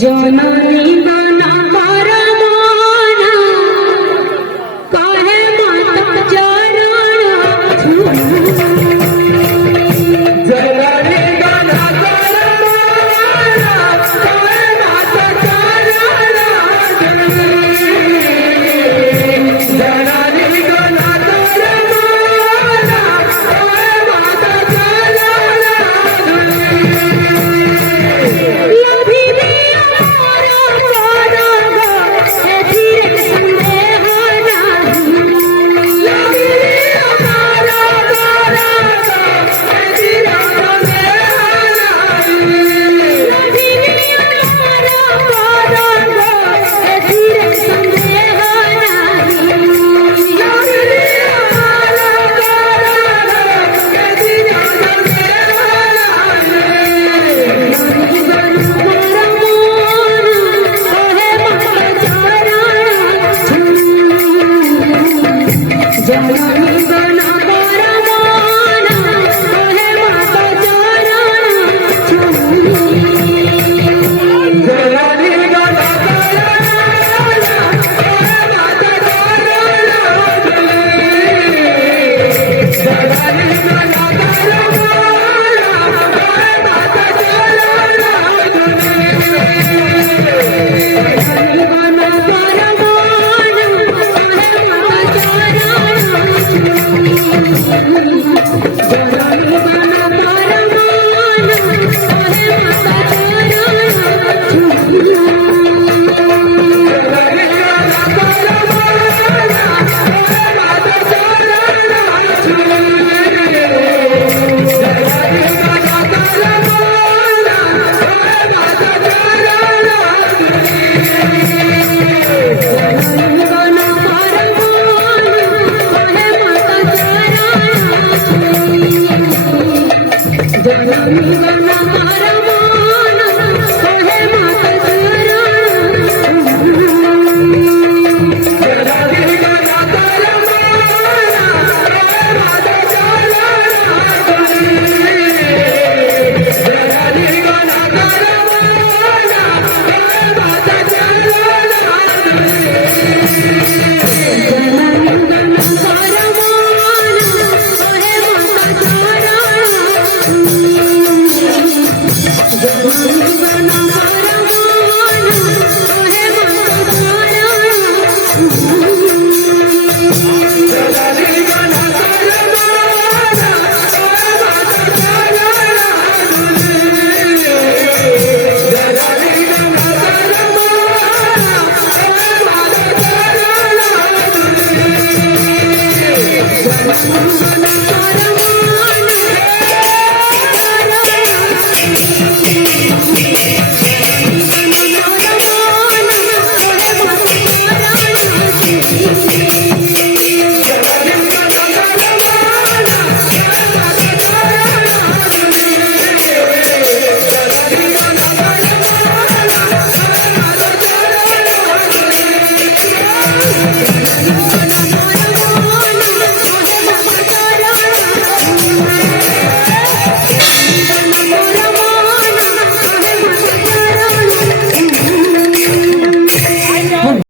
जननी बना परमाना काहे माता चरण जननी बना परमाना काहे माता चरण जननी बना परमाना काहे माता चरण जननी बना परमाना काहे माता चरण जननी बना परमाना काहे माता चरण जननी बना परमाना काहे माता चरण जननी बना परमाना काहे माता जननी बना परमाना काहे माता जननी बना परमाना काहे माता Jangan